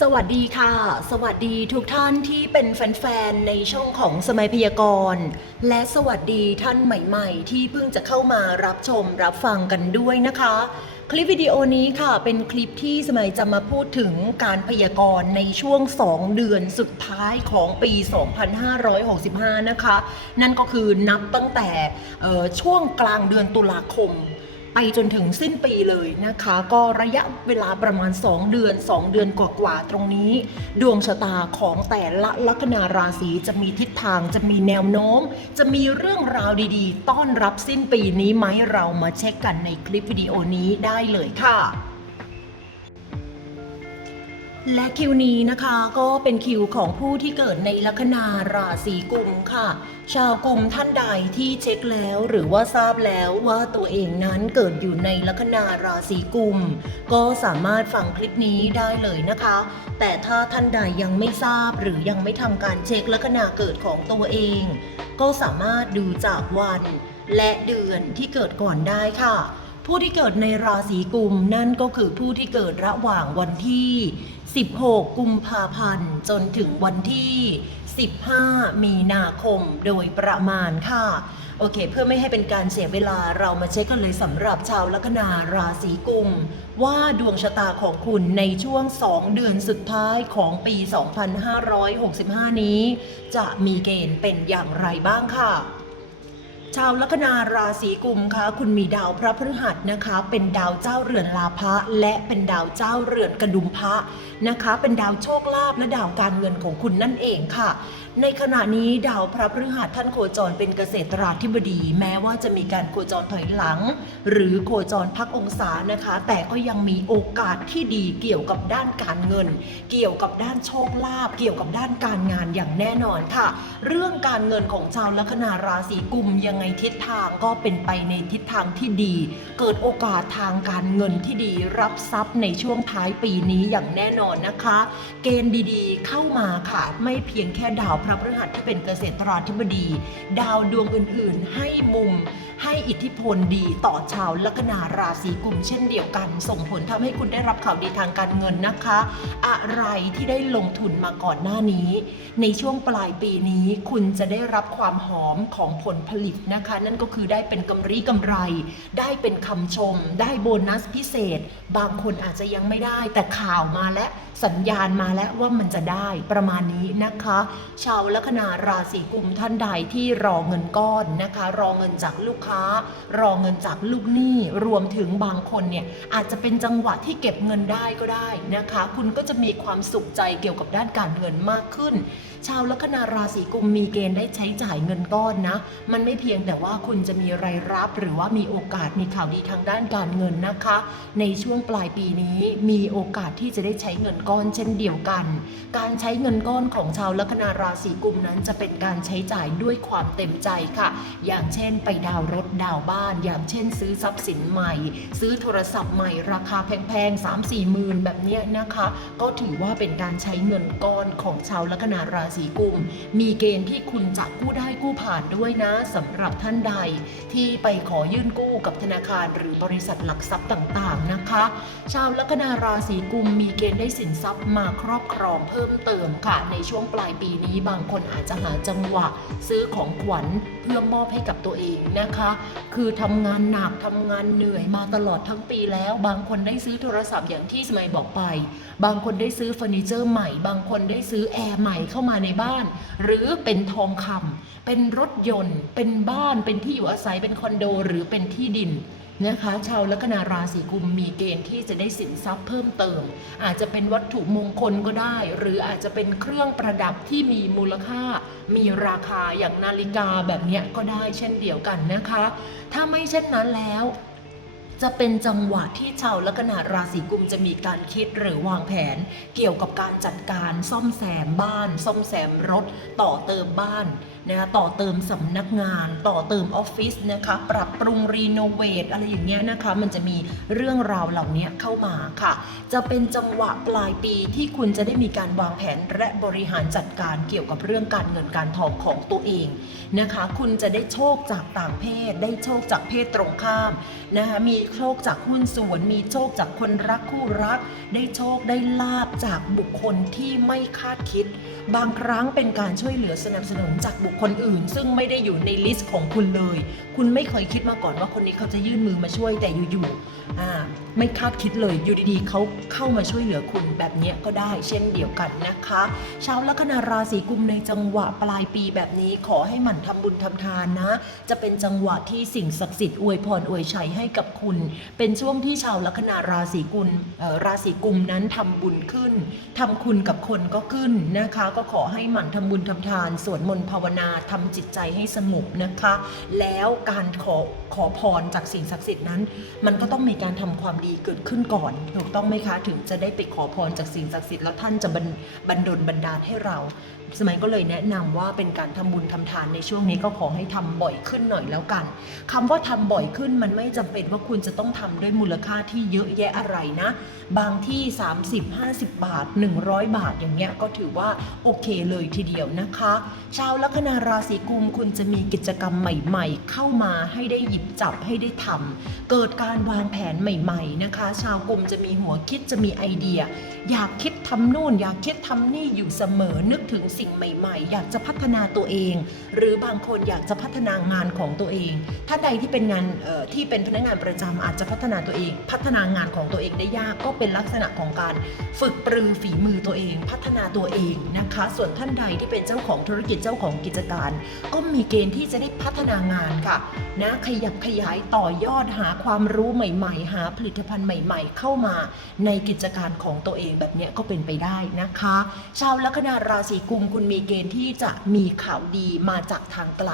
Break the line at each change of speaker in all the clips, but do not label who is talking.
สวัสดีค่ะ สวัสดีทุกท่านที่เป็นแฟนๆ ในช่องของสมัยพยากรณ์ และสวัสดีท่านใหม่ๆ ที่เพิ่งจะเข้ามารับชมรับฟังกันด้วยนะคะ คลิปวิดีโอนี้ค่ะเป็นคลิปที่สมัยจะมาพูดถึงการพยากรณ์ในช่วง 2 เดือนสุดท้ายของปี 2565 นะคะ นั่นก็คือนับตั้งแต่ช่วงกลางเดือนตุลาคม ไปจนถึงสิ้นปีเลยนะคะ ก็ระยะเวลาประมาณ 2 เดือน 2 เดือนกว่าๆตรงนี้ ดวงชะตาของแต่ละลัคนาราศีจะมีทิศทางจะมีแนวโน้ม จะมีเรื่องราวดีๆ ต้อนรับสิ้นปีนี้ไหมเรามาเช็คกันในคลิปวิดีโอนี้ได้เลยค่ะและคิวนี้นะคะก็เป็นคิวของผู้ที่เกิดในลัคนาราศีกุมค่ะ ชาวกลุ่มท่านใดที่เช็คแล้วหรือว่าทราบแล้วว่าตัวเองนั้นเกิดอยู่ในลัคนาราศีกุม ก็สามารถฟังคลิปนี้ได้เลยนะคะ แต่ถ้าท่านใดยังไม่ทราบหรือยังไม่ทำการเช็คลัคนาเกิดของตัวเอง ก็สามารถดูจากวัน และเดือนที่เกิดก่อนได้ค่ะ ผู้ที่เกิดในราศีกุมนั่นก็คือผู้ที่เกิดระหว่างวันที่ 16 กุมภาพันธ์จนถึงวันที่ 15 มีนาคมโดยประมาณค่ะ โอเค เพื่อไม่ให้เป็นการเสียเวลาเรามาเช็คกันเลยสำหรับชาวลัคนาราศีกุม ว่าดวงชะตาของคุณในช่วง 2 เดือนสุดท้ายของปี 2565 นี้ จะมีเกณฑ์เป็นอย่างไรบ้างค่ะ ชาวลัคนาราศีกุมคะคุณมีดาวพระพฤหัสนะคะ เป็นดาวเจ้าเรือนลาภะและเป็นดาวเจ้าเรือนกระดุมพระนะคะ เป็นดาวโชคลาภและดาวการเงินของคุณนั่นเองค่ะ ในขณะนี้ดาวพระพฤหัสท่านโคจรเป็นเกษตราธิบดี แม้ว่าจะมีการโคจรถอยหลัง หรือโคจรพักองศานะคะ แต่ก็ยังมีโอกาสที่ดีเกี่ยวกับด้านการเงิน เกี่ยวกับด้านโชคลาภเกี่ยวกับด้านการงานอย่างแน่นอนค่ะ เรื่องการเงินของชาวลัคนาราศีกุมยังไงทิศทางก็เป็นไปในทิศทางที่ดี เกิดโอกาสทางการเงินที่ดีรับทรัพย์ในช่วงท้ายปีนี้อย่างแน่นอนนะคะ เกณฑ์ดีๆ เข้ามาค่ะ ไม่เพียงแค่ดาวพระพฤหัสที่เป็นเกษตราธิบดี ดาวดวงอื่นๆ ให้มุมให้อิทธิพลดีต่อชาวลัคนาราศีกุมเช่นเดียวกัน ส่งผลทำให้คุณได้รับข่าวดีทางการเงินนะคะ อะไรที่ได้ลงทุนมาก่อนหน้านี้ ในช่วงปลายปีนี้คุณจะได้รับความหอมของผลผลิตนะคะ นั่นก็คือได้เป็นกำไรกำไร ได้เป็นคำชม ได้โบนัสพิเศษ บางคนอาจจะยังไม่ได้ แต่ข่าวมาและสัญญาณมาแล้วว่ามันจะได้ประมาณนี้นะคะ ชาวลัคนาราศีกุมท่านใดที่รอเงินก้อนนะคะ รอเงินจากลูกค้ารอเงินจากลูกหนี้รวมถึงบางคนเนี่ยอาจจะเป็นจังหวะที่เก็บเงินได้ก็ได้นะคะ คุณก็จะมีความสุขใจเกี่ยวกับด้านการเงินมากขึ้น ชาวลัคนาราศีกุมมีเกณฑ์ได้ใช้จ่ายเงินก้อนนะ มันไม่เพียงแต่ว่าคุณจะมีรายรับ หรือว่ามีโอกาสมีข่าวดีทางด้านการเงินนะคะ ในช่วงปลายปีนี้มีโอกาสที่จะได้ใช้เงินก้อนเช่นเดียวกัน การใช้เงินก้อนของชาวลัคนาราศีกุมนั้นจะเป็นการใช้จ่ายด้วยความเต็มใจค่ะ อย่างเช่น ไปดาวรถดาวบ้าน อย่างเช่น ซื้อทรัพย์สินใหม่ ซื้อโทรศัพท์ใหม่ราคาแพงๆ3 4หมื่นแบบเนี้ยนะคะ ก็ถือว่าเป็นการใช้เงินก้อนของชาวลัคนาราศีกุม มีเกณฑ์ที่คุณจะกู้ได้กู้ผ่านด้วยนะสำหรับท่านใดที่ไปขอยื่นกู้กับธนาคารหรือบริษัทหลักทรัพย์ต่างๆนะคะ ชาวลัคนาราศีกุมมีเกณฑ์ได้สินทรัพย์มาครอบครองเพิ่มเติมค่ะ ในช่วงปลายปีนี้บางคนอาจจะหาจังหวะ ซื้อของขวัญเพื่อมอบให้กับตัวเองนะคะ คือทำงานหนักทำงานเหนื่อยมาตลอดทั้งปีแล้ว บางคนได้ซื้อโทรศัพท์อย่างที่สมัยบอกไป บางคนได้ซื้อเฟอร์นิเจอร์ใหม่ บางคนได้ซื้อแอร์ใหม่เข้ามาในบ้าน หรือเป็นทองคำเป็นรถยนต์ เป็นบ้านเป็นที่อยู่อาศัยเป็นคอนโดหรือเป็นที่ดินนะคะชาวลัคนาราศีกุมมีเกณฑ์ที่จะได้สินทรัพย์เพิ่มเติม อาจจะเป็นวัตถุมงคลก็ได้ หรืออาจจะเป็นเครื่องประดับที่มีมูลค่า มีราคาอย่างนาฬิกาแบบนี้ก็ได้เช่นเดียวกันนะคะ ถ้าไม่เช่นนั้นแล้ว จะเป็นจังหวะที่ชาวลัคนาราศีกุมจะมีการคิดหรือวางแผน เกี่ยวกับการจัดการซ่อมแซมบ้าน ซ่อมแซมรถ ต่อเติมบ้าน นะคะต่อเติมสำนักงานต่อเติมออฟฟิศนะคะปรับปรุงรีโนเวทอะไรอย่างเงี้ยนะคะมันจะมีเรื่องราวเหล่านี้เข้ามาค่ะ จะเป็นจังหวะปลายปีที่คุณจะได้มีการวางแผนและบริหารจัดการเกี่ยวกับเรื่องการเงินการทองของตัวเองนะคะ คุณจะได้โชคจากต่างเพศ ได้โชคจากเพศตรงข้ามนะคะมีโชคจากหุ้นส่วนมีโชคจากคนรักคู่รัก ได้โชคได้ลาบจากบุคคลที่ไม่คาดคิด บางครั้งเป็นการช่วยเหลือสนับสนุนจากบุคคลอื่น ซึ่งไม่ได้อยู่ในลิสต์ของคุณเลย คุณไม่เคยคิดมาก่อนว่าคนนี้เขาจะยื่นมือมาช่วยแต่อยู่ๆอไม่คาดคิดเลยอยู่ดีๆเขาเข้ามาช่วยเหลือคุณแบบนี้ก็ได้ เช่นเดียวกันนะคะชาวลัคนาราศีกุมในจังหวะปลายปีแบบนี้ขอให้หมั่นทำบุญทำทานนะ จะเป็นจังหวะที่สิ่งศักดิ์สิทธิ์อวยพรอวยชัยให้กับคุณ เป็นช่วงที่ชาวลัคนาราศีกุมราศีกุมนั้นทำบุญขึ้นทำคุณกับคนก็ขึ้นนะคะ ก็ขอให้หมั่นทำบุญทำทานสวดมนต์ภาวนาทำจิตใจให้สงบนะคะ แล้วการขอขอพรจากสิ่งศักดิ์สิทธิ์นั้น มันก็ต้องมีการทำความดีเกิดขึ้นก่อนถูกต้องไหมคะ ถึงจะได้ไปขอพรจากสิ่งศักดิ์สิทธิ์แล้วท่านจะบันบันดลบันดาลให้เรา สมัยก็เลยแนะนำว่าเป็นการทำบุญทำทานในช่วงนี้ก็ขอให้ทำบ่อยขึ้นหน่อยแล้วกันคำว่าทำบ่อยขึ้นมันไม่จำเป็นว่าคุณจะต้องทำด้วยมูลค่าที่เยอะแยะอะไรนะ บางที่ 30 50 บาท 100 บาทอย่างเงี้ยก็ถือว่าโอเคเลยทีเดียวนะคะ ชาวลัคนาราศีกุมคุณจะมีกิจกรรมใหม่ ๆ เข้ามาให้ได้หยิบจับให้ได้ทำเกิดการวางแผนใหม่ ๆนะคะ ชาวกุมจะมีหัวคิดจะมีไอเดีย อยากคิดทำนู่น อยากคิดทำนี่อยู่เสมอนึกถึงสิงใหม่ๆ อยากจะพัฒนาตัวเอง หรือบางคนอยากจะพัฒนางานของตัวเอง ถ้าใดที่เป็นงานที่เป็นพนักงานประจำอาจจะพัฒนาตัวเอง พัฒนางานของตัวเองได้ยากก็เป็นลักษณะของการฝึกปรือฝีมือตัวเอง พัฒนาตัวเองนะคะ ส่วนท่านใดที่เป็นเจ้าของธุรกิจเจ้าของกิจการ ก็มีเกณฑ์ที่จะได้พัฒนางานค่ะนะขยับขยายต่อยอดหาความรู้ใหม่ ๆ หาผลิตภัณฑ์ใหม่ ๆ เข้ามาในกิจการของตัวเองแบบเนี้ยก็เป็นไปได้นะคะ ชาวลัคนาราศีกุมคุณมีเกณฑ์ที่จะมีข่าวดีมาจากทางไกล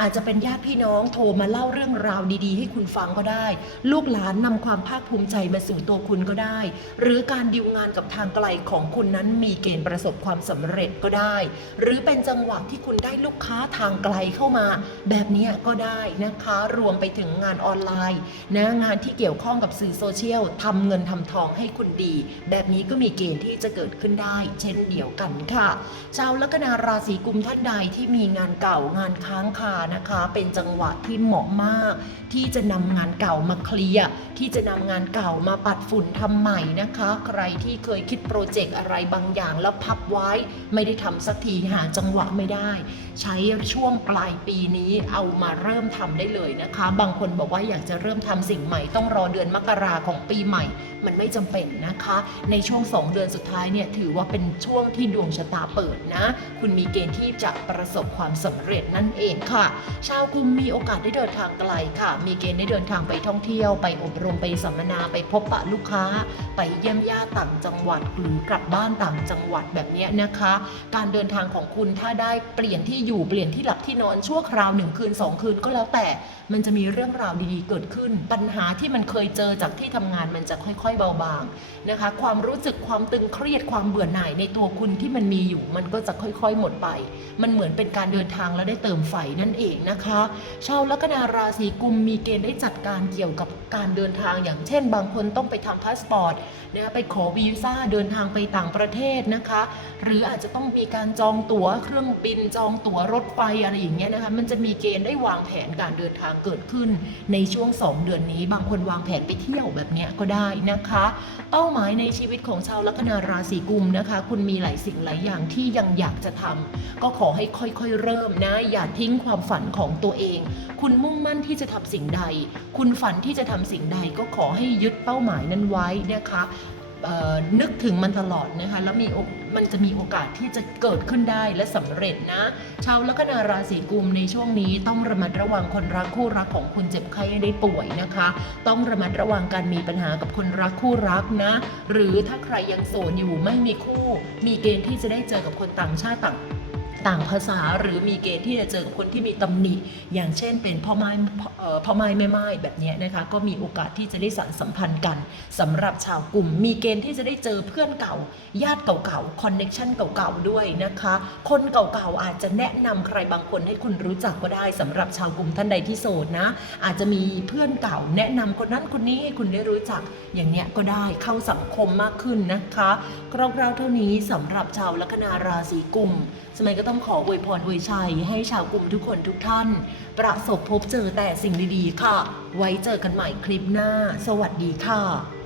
อาจจะเป็นญาติพี่น้องโทรมาเล่าเรื่องราวดีๆ ให้คุณฟังก็ได้ ลูกหลานนำความภาคภูมิใจมาสู่ตัวคุณก็ได้ หรือการดิวงานกับทางไกลของคุณนั้นมีเกณฑ์ประสบความสำเร็จก็ได้ หรือเป็นจังหวะที่คุณได้ลูกค้าทางไกลเข้ามา แบบนี้ก็ได้นะคะ รวมไปถึงงานออนไลน์นะงานที่เกี่ยวข้องกับสื่อโซเชียลทำเงินทำทองให้คุณดี แบบนี้ก็มีเกณฑ์ที่จะเกิดขึ้นได้ เช่นเดียวกันค่ะ ชาวลัคนาราศีกุมท่านใดที่มีงานเก่างานค้างคานะคะ เป็นจังหวะที่เหมาะมาก ที่จะนำงานเก่ามาเคลียร์ที่จะนำงานเก่ามาปัดฝุ่นทำใหม่นะคะ ใครที่เคยคิดโปรเจกต์อะไรบางอย่างแล้วพับไว้ไม่ได้ทำสักทีหาจังหวะไม่ได้ ใช้ช่วงปลายปีนี้เอามาเริ่มทำได้เลยนะคะ บางคนบอกว่าอยากจะเริ่มทำสิ่งใหม่ต้องรอเดือนมกราของปีใหม่ มันไม่จำเป็นนะคะ ในช่วง 2 เดือนสุดท้ายเนี่ยถือว่าเป็นช่วงที่ดวงชะตาเปิดนะคุณมีเกณฑ์ที่จะประสบความสำเร็จนั่นเองค่ะ ชาวกุมมีโอกาสได้เดินทางไกลค่ะ มีเกณฑ์ได้เดินทางไปท่องเที่ยว ไปอบรมไปสัมมนาไปพบปะลูกค้าไปเยี่ยมญาติต่างจังหวัดหรือกลับบ้านต่างจังหวัดแบบนี้นะคะ การเดินทางของคุณถ้าได้เปลี่ยนที่อยู่เปลี่ยนที่หลับที่นอนชั่วคราวหนึ่งคืนสองคืนก็แล้วแต่มันจะมีเรื่องราวดีๆเกิดขึ้น ปัญหาที่มันเคยเจอจากที่ทำงานมันจะค่อยๆเบาบางนะคะ ความรู้สึกความตึงเครียดความเบื่อหน่ายในตัวคุณที่มันมีอยู่ มันก็จะค่อยๆหมดไป มันเหมือนเป็นการเดินทางแล้วได้เติมไฟนั่นเองนะคะชาวลัคนาราศีกุมมีเกณฑ์ได้จัดการเกี่ยวกับการเดินทางอย่างเช่น บางคนต้องไปทำพาสปอร์ตนะคะไปขอวีซ่าเดินทางไปต่างประเทศนะคะ หรืออาจจะต้องมีการจองตั๋วเครื่องบินจองตั๋วรถไฟอะไรอย่างเงี้ยนะคะมันจะมีเกณฑ์ได้วางแผนการเดินทางเกิดขึ้นในช่วง 2 เดือนนี้ บางคนวางแผนไปเที่ยวแบบเนี้ยก็ได้นะคะ เป้าหมายในชีวิตของชาวลัคนาราศีกุมนะคะ คุณมีหลายสิ่งหลายอย่างที่ยังอยากจะทำก็ขอให้ค่อยๆ เริ่มนะอย่าทิ้งความฝันของตัวเอง คุณมุ่งมั่นที่จะทำสิ่งใด คุณฝันที่จะทำสิ่งใดก็ขอให้ยึดเป้าหมายนั้นไว้นะคะเอ่อนึกถึงมันตลอดนะคะแล้วมีมันจะมีโอกาสที่จะเกิดขึ้นได้และสำเร็จนะชาวลัคนาราศีกุมในช่วงนี้ต้องระมัดระวังคนรักคู่รักของคุณเจ็บไข้ได้ป่วยนะคะ ต้องระมัดระวังการมีปัญหากับคนรักคู่รักนะ หรือถ้าใครยังโสดอยู่ไม่มีคู่ มีเกณฑ์ที่จะได้เจอกับคนต่างชาติต่าง ต่างภาษาหรือมีเกณฑ์ที่จะเจอกับคนที่มีตำหนิ อย่างเช่นเป็นพ่อไม้พ่อไม้แม่ไม้แบบนี้นะคะก็มีโอกาสที่จะได้สานสัมพันธ์กันสำหรับชาวกลุ่ม มีเกณฑ์ที่จะได้เจอเพื่อนเก่า ญาติเก่าๆคอนเน็ชันเก่าๆด้วยนะคะ คนเก่าๆอาจจะแนะนำใครบางคนให้คุณรู้จักก็ได้สำหรับชาวกลุ่มท่านใดที่โสดนะ อาจจะมีเพื่อนเก่า แนะนำคนนั้นคนนี้ให้คุณได้รู้จักอย่างเนี้ยก็ได้เข้าสังคมมากขึ้นนะคะคร่าวๆเท่านี้สำหรับชาวลัคนาราศีกุม สมัยก็ต้องขออวยพรอวยชัย ให้ชาวกลุ่มทุกคนทุกท่าน ประสบพบเจอแต่สิ่งดีๆค่ะ ไว้เจอกันใหม่คลิปหน้า สวัสดีค่ะ